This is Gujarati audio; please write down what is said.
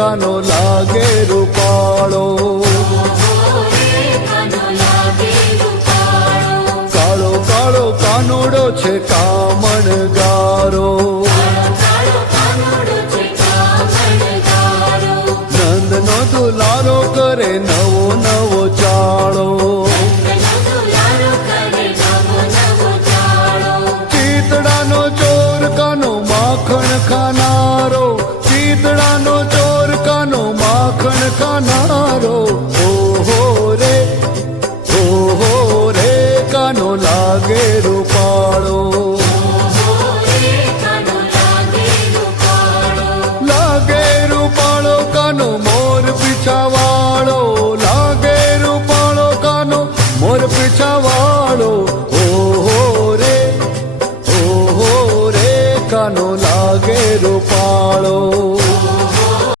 કાનો લાગે રૂપાળો. કાળો કાળો કાનુડો છે કામણ ગારો. નંદનો દુલારો કરે નવો નવો ચાળો. ચીતડાનો ચોર કાનો માખણ ખાનારો. માખણ ખાનારો ઓહો રે ઓહો રે કાનો લાગે રૂપાળો લાગે રૂપાળો કાનો મોર પીછાવાળો લાગે રૂપાળો કાનો મોર પીછાવાળો ઓહો રે ઓહો રે કાનો લાગે રૂપાળો